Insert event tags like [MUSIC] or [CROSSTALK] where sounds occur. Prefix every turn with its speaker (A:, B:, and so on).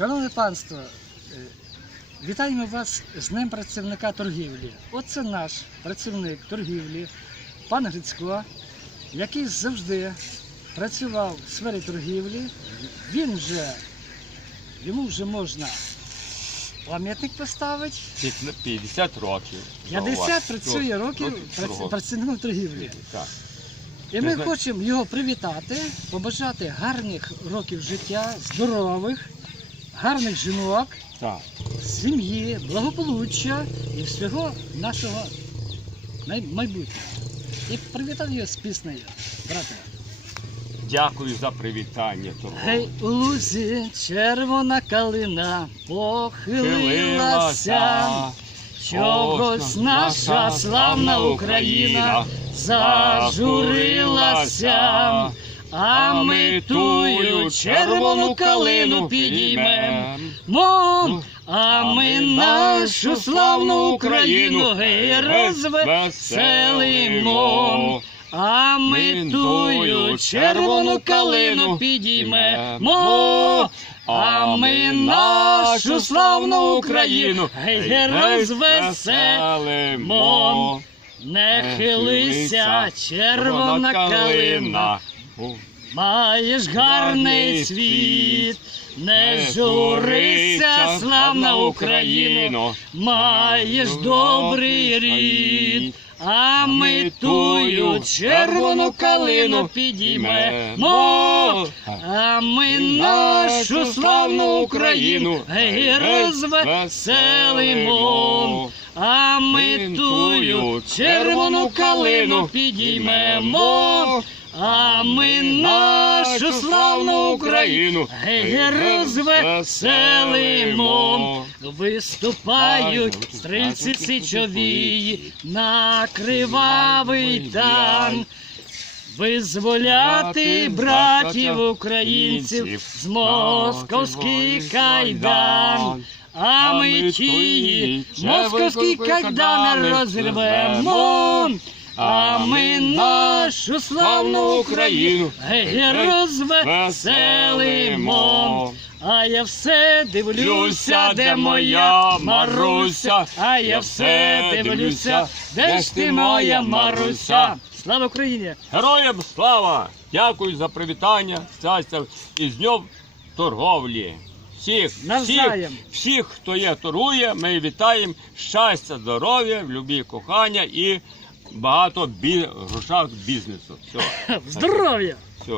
A: Шановне панство, е, вітаємо вас з Днем працівника торгівлі. Оце наш працівник торгівлі, пан Грицько, який завжди працював в сфері торгівлі. Він вже, йому вже можна пам'ятник поставити.
B: 50 років.
A: 50 працює років праці- працівником торгівлі.
B: Так.
A: І ми хочемо його привітати, побажати гарних років життя, здорових, гарних жінок,
B: Так.
A: сім'ї, благополуччя і всього нашого майбутнього. І привітав його з піснею, брате.
B: Дякую за привітання.
A: Гей, у лузі червона калина похилилася, чогось наша славна Україна зажурилася, а ми тую червону калину підіймемо. Мом, а ми нашу славну Україну гей розвеселимо. А ми тую червону калину підіймемо, а ми нашу славну Україну гей розвеселимо. Не хилися, червона калина, маєш гарний світ, не журися, славна Україно, маєш добрий рід. А ми тую червону калину підіймемо, а ми нашу славну Україну гей розвеселимо. А ми тую червону калину підіймемо, а ми нашу славну Україну розвеселимо. Виступають стрільці січові на кривавий дан. Визволяти братів українців з московських кайдан. А ми тії московські кайдани розірвемо, а ми нашу славну Україну гей розвеселимо. А я все дивлюся, де моя Маруся, а я все дивлюся, де ж ти моя Маруся. Слава Україні!
B: Героям слава! Дякую за привітання, щастя і з днем торговлі. Всіх, всіх, всіх, хто є, торгує, ми вітаємо щастя, здоров'я, любі, кохання і багато бі... грошах бізнесу. Все, [LAUGHS]
A: Здоров'я!
B: все.